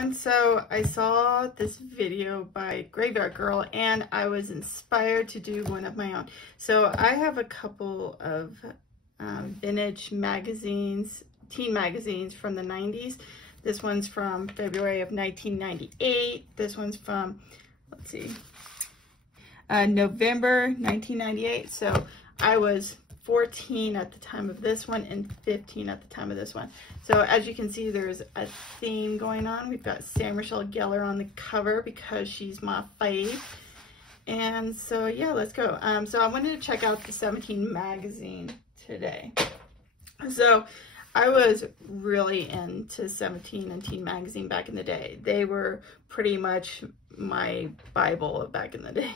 everyone. So I saw this video by Graveyard Girl and I was inspired to do one of my own. So I have a couple of vintage magazines, teen magazines from the 90s. This one's from February of 1998. This one's from, let's see, November 1998. So I was 14 at the time of this one and 15 at the time of this one. So as you can see, there's a theme going on. We've got Sarah Michelle Gellar on the cover because she's my fave. And so yeah, let's go. So I wanted to check out the 17 magazine today. So I was really into 17 and Teen magazine back in the day. They were pretty much my Bible back in the day.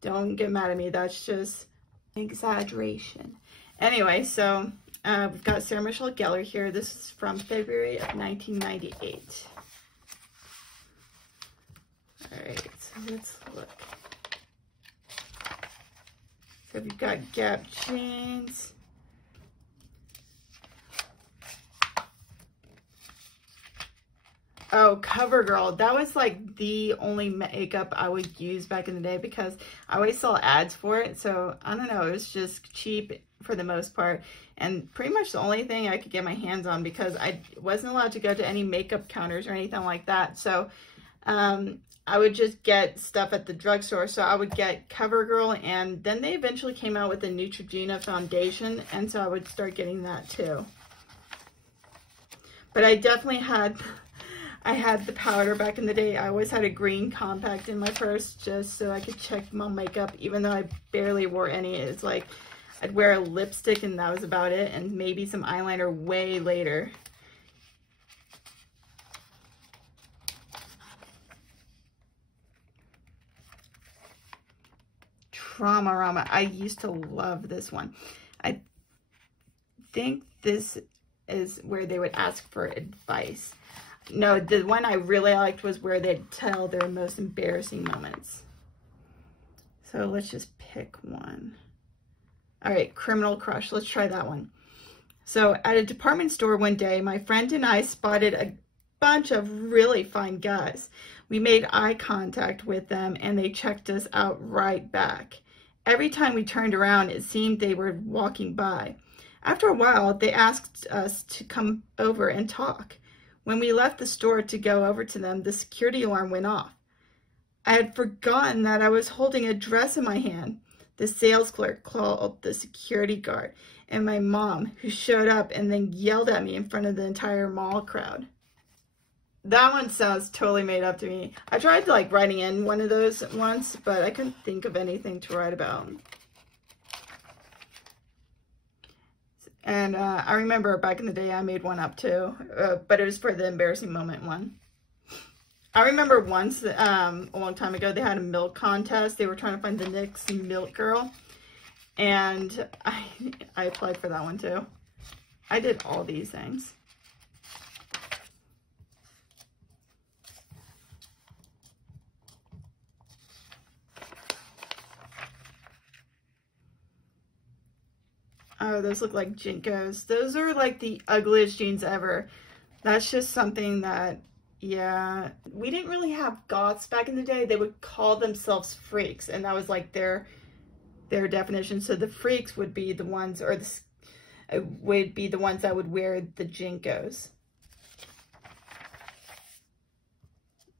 Don't get mad at me, that's just exaggeration. Anyway, so we've got Sarah Michelle Gellar here. This is from February of 1998. All right, so let's look. So we've got Gap jeans. Oh, CoverGirl. That was like the only makeup I would use back in the day because I always saw ads for it. So I don't know, it was just cheap for the most part. And pretty much the only thing I could get my hands on because I wasn't allowed to go to any makeup counters or anything like that. So I would just get stuff at the drugstore. So I would get CoverGirl, and then they eventually came out with the Neutrogena foundation. And so I would start getting that too. But I definitely had... I had the powder back in the day. I always had a green compact in my purse just so I could check my makeup, even though I barely wore any. It's like I'd wear a lipstick and that was about it, and maybe some eyeliner way later. Trauma-rama. I used to love this one. I think this is where they would ask for advice. No, the one I really liked was where they'd tell their most embarrassing moments. So let's just pick one. All right, Criminal Crush. Let's try that one. So at a department store one day, my friend and I spotted a bunch of really fine guys. We made eye contact with them and they checked us out right back. Every time we turned around, it seemed they were walking by. After a while, they asked us to come over and talk. When we left the store to go over to them, the security alarm went off. I had forgotten that I was holding a dress in my hand. The sales clerk called the security guard and my mom, who showed up and then yelled at me in front of the entire mall crowd. That one sounds totally made up to me. I tried like writing in one of those once, but I couldn't think of anything to write about. And I remember back in the day I made one up too, but it was for the embarrassing moment one. I remember once, a long time ago, they had a milk contest. They were trying to find the next milk girl. And I applied for that one too. I did all these things. Oh, those look like Kinkos. Those are like the ugliest jeans ever. That's just something that, yeah. We didn't really have goths back in the day. They would call themselves freaks, and that was like their definition. So the freaks would be the ones, or would be the ones that would wear the Kinkos.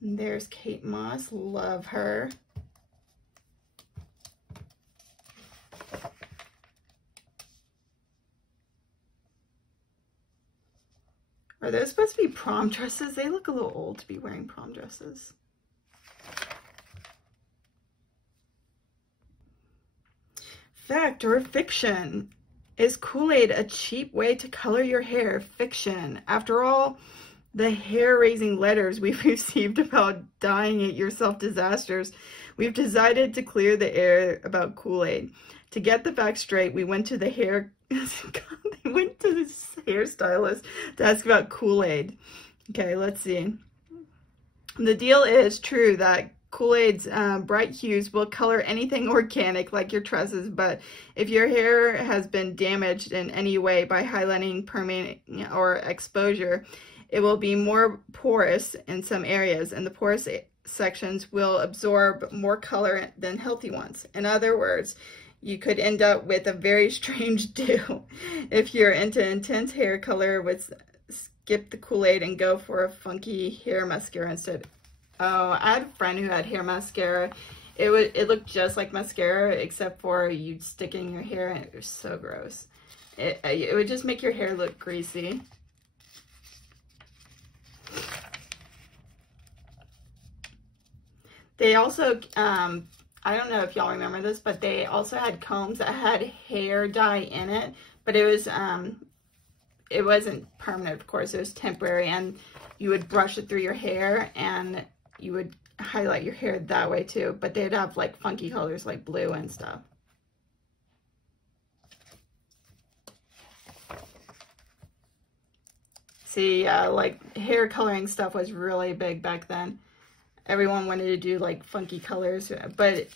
And there's Kate Moss. Love her. Are those supposed to be prom dresses? They look a little old to be wearing prom dresses. Fact or fiction? Is Kool-Aid a cheap way to color your hair? Fiction. After all the hair-raising letters we've received about dyeing it yourself disasters, we've decided to clear the air about Kool-Aid. To get the facts straight, we went to the hairstylist to ask about Kool-Aid. Okay, let's see. The deal is true that Kool-Aid's bright hues will color anything organic like your tresses, but if your hair has been damaged in any way by highlighting, permanent, or exposure, It will be more porous in some areas, and the porous sections will absorb more color than healthy ones. In other words, you could end up with a very strange do. If you're into intense hair color, would skip the Kool-Aid and go for a funky hair mascara instead. Oh, I had a friend who had hair mascara. It looked just like mascara, except for you'd stick it in your hair, and it was so gross. It would just make your hair look greasy. They also, I don't know if y'all remember this, but they also had combs that had hair dye in it, but it wasn't permanent, of course. It was temporary, and you would brush it through your hair, and you would highlight your hair that way too, but they'd have like funky colors like blue and stuff. See, like hair coloring stuff was really big back then. Everyone wanted to do like funky colors, but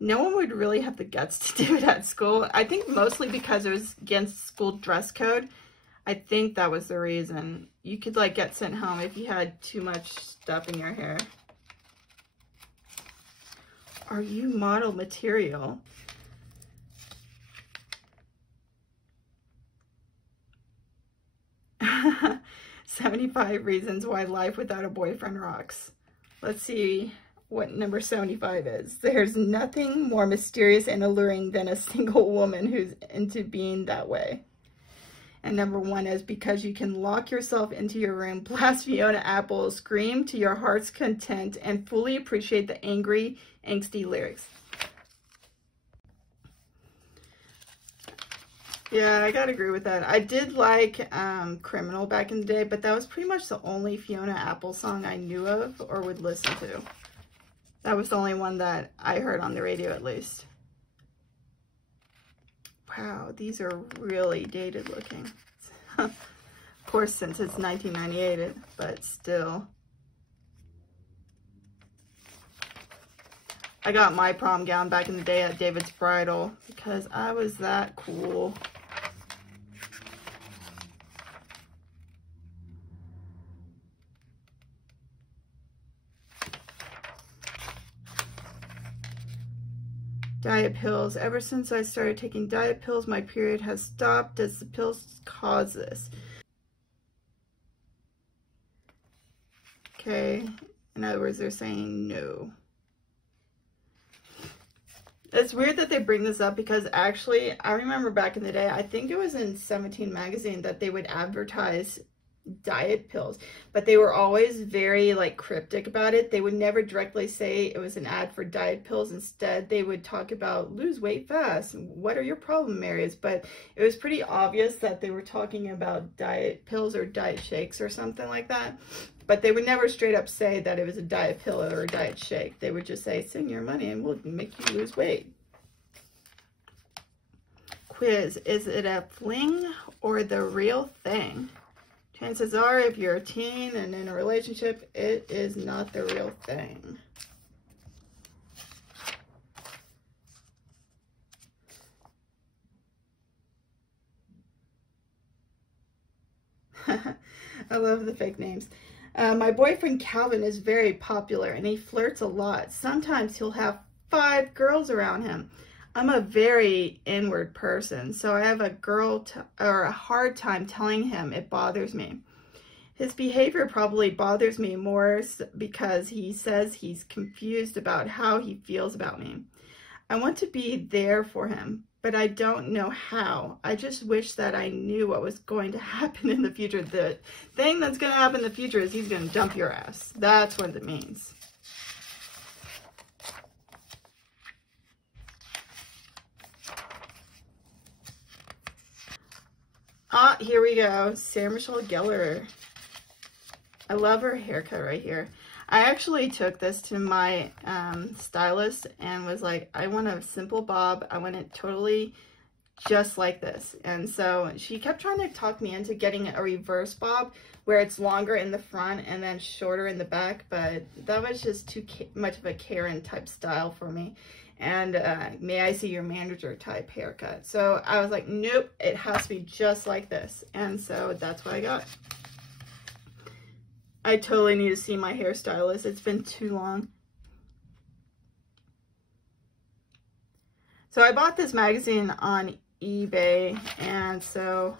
no one would really have the guts to do it at school. I think mostly because it was against school dress code. I think that was the reason. You could like get sent home if you had too much stuff in your hair. Are you model material? "75 reasons why life without a boyfriend rocks." Let's see what number 75 is. "There's nothing more mysterious and alluring than a single woman who's into being that way." And number 1 is "because you can lock yourself into your room, blast Fiona Apple, scream to your heart's content, and fully appreciate the angry, angsty lyrics." Yeah, I gotta agree with that. I did like Criminal back in the day, but that was pretty much the only Fiona Apple song I knew of or would listen to. That was the only one that I heard on the radio, at least. Wow, these are really dated looking. Of course, since it's 1998, but still. I got my prom gown back in the day at David's Bridal because I was that cool. Diet pills. "Ever since I started taking diet pills, my period has stopped. Does the pills cause this?" Okay. In other words, they're saying no. It's weird that they bring this up because actually, I remember back in the day, I think it was in 17 magazine that they would advertise diet pills, but they were always very like cryptic about it. They would never directly say it was an ad for diet pills. Instead, they would talk about lose weight fast, what are your problem areas, but it was pretty obvious that they were talking about diet pills or diet shakes or something like that. But they would never straight up say that it was a diet pill or a diet shake. They would just say, "Send your money and we'll make you lose weight." Quiz: is it a fling or the real thing? Chances are, if you're a teen and in a relationship, it is not the real thing. I love the fake names. My boyfriend Calvin is very popular and he flirts a lot. Sometimes he'll have 5 girls around him. I'm a very inward person, so I have a hard time telling him it bothers me. His behavior probably bothers me more because he says he's confused about how he feels about me. I want to be there for him, but I don't know how. I just wish that I knew what was going to happen in the future. The thing that's going to happen in the future is he's going to dump your ass. That's what it means. Ah, here we go. Sarah Michelle Gellar. I love her haircut right here. I actually took this to my stylist and was like, I want a simple bob. I want it totally just like this. And so she kept trying to talk me into getting a reverse bob where it's longer in the front and then shorter in the back. But that was just too much of a Karen type style for me. And may I see your manager type haircut. So I was like, nope, it has to be just like this. And so that's what I got. I totally need to see my hairstylist. It's been too long. So I bought this magazine on eBay, and so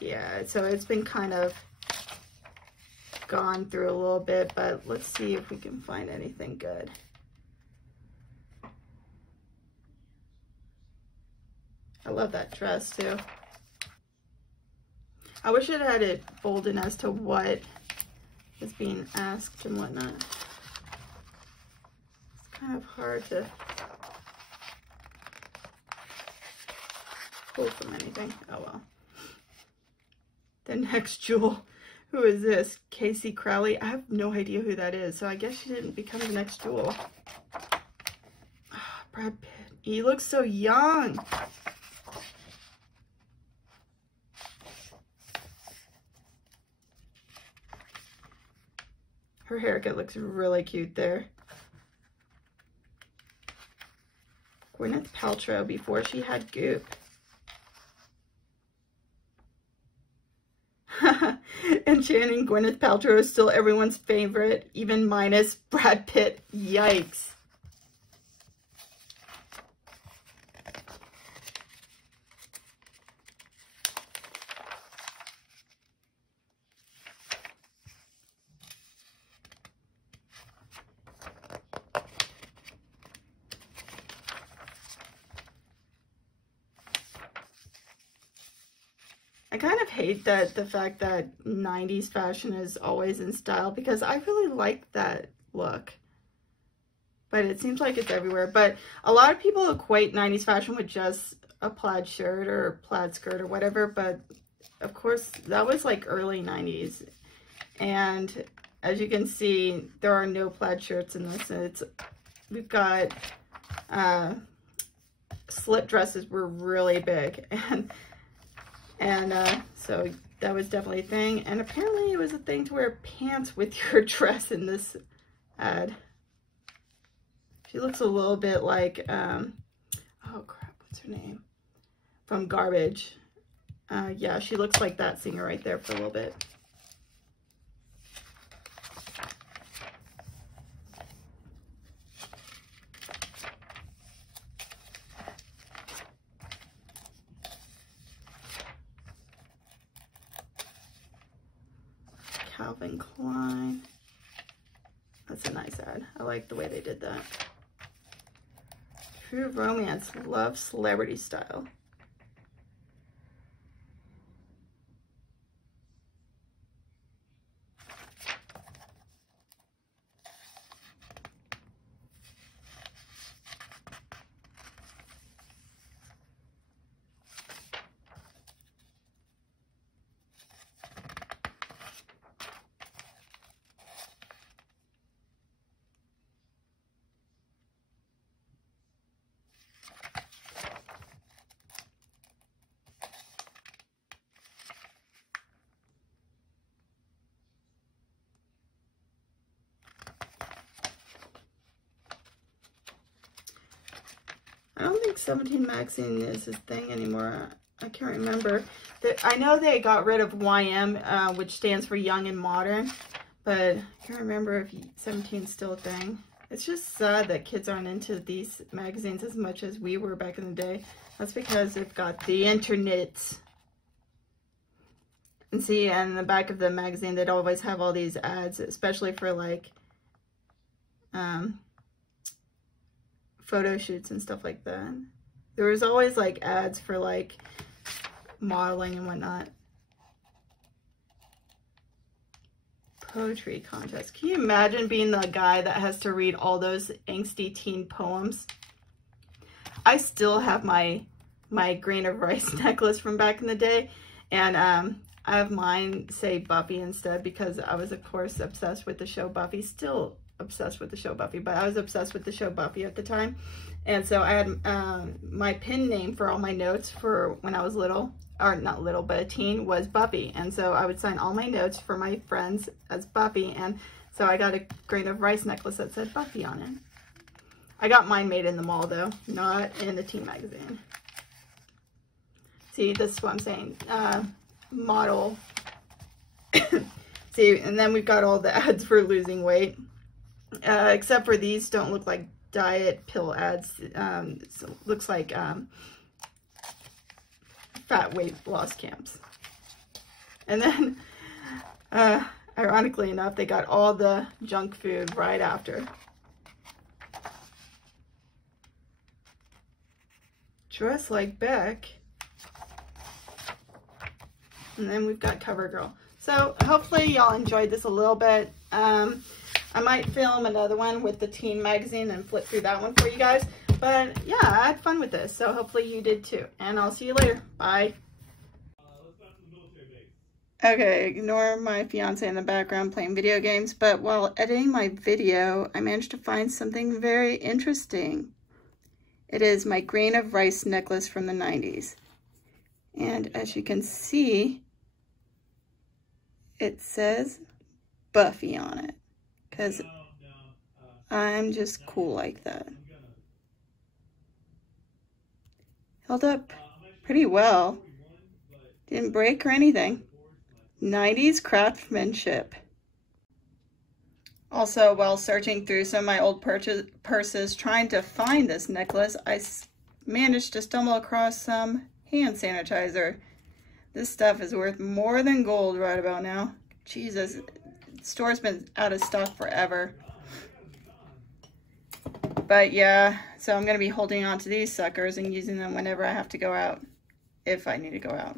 yeah, so it's been kind of gone through a little bit, but let's see if we can find anything good. I love that dress too. I wish it had it bolded as to what is being asked and whatnot. It's kind of hard to pull from anything. Oh well. The next jewel. Who is this? Casey Crowley? I have no idea who that is, so I guess she didn't become the next jewel. Oh, Brad Pitt. He looks so young. Her haircut looks really cute there. Gwyneth Paltrow before she had goop. Enchanting Gwyneth Paltrow is still everyone's favorite, even minus Brad Pitt. Yikes. I kind of hate that the fact that 90s fashion is always in style, because I really like that look. But it seems like it's everywhere. But a lot of people equate 90s fashion with just a plaid shirt or plaid skirt or whatever. But of course, that was like early 90s. And as you can see, there are no plaid shirts in this. We've got slip dresses were really big. And so that was definitely a thing. And apparently it was a thing to wear pants with your dress in this ad. She looks a little bit like, oh crap, what's her name? From Garbage. Yeah, she looks like that singer right there for a little bit. Calvin Klein. That's a nice ad. I like the way they did that. True Romance, love celebrity style. I don't think 17 magazine is his thing anymore. I can't remember. I know they got rid of YM, which stands for Young and Modern, but I can't remember if 17 is still a thing. It's just sad that kids aren't into these magazines as much as we were back in the day. That's because they've got the internet. And see, in the back of the magazine, they'd always have all these ads, especially for like photo shoots and stuff like that. There was always like ads for like modeling and whatnot. Poetry contest. Can you imagine being the guy that has to read all those angsty teen poems? I still have my grain of rice necklace from back in the day, and I have mine say Buffy instead, because I was of course obsessed with the show Buffy. Still obsessed with the show Buffy, but I was obsessed with the show Buffy at the time. And so I had my pen name for all my notes for when I was little, or not little, but a teen, was Buffy. And so I would sign all my notes for my friends as Buffy. And so I got a grain of rice necklace that said Buffy on it. I got mine made in the mall though, not in the teen magazine. See, this is what I'm saying. Model See, and then we've got all the ads for losing weight. Except for these don't look like diet pill ads. So it looks like fat weight loss camps. And then, ironically enough, they got all the junk food right after. Dress like Beck. And then we've got CoverGirl. So hopefully y'all enjoyed this a little bit. I might film another one with the teen magazine and flip through that one for you guys. But yeah, I had fun with this. So hopefully you did too. And I'll see you later. Bye. Okay, ignore my fiance in the background playing video games. But while editing my video, I managed to find something very interesting. It is my grain of rice necklace from the 90s. And as you can see, it says Buffy on it. Because I'm just cool like that. Held up pretty well. Didn't break or anything. 90s craftsmanship. Also, while searching through some of my old purses trying to find this necklace, I managed to stumble across some hand sanitizer. This stuff is worth more than gold right about now. Jesus, the store's been out of stock forever. But yeah, so I'm going to be holding on to these suckers and using them whenever I have to go out, if I need to go out.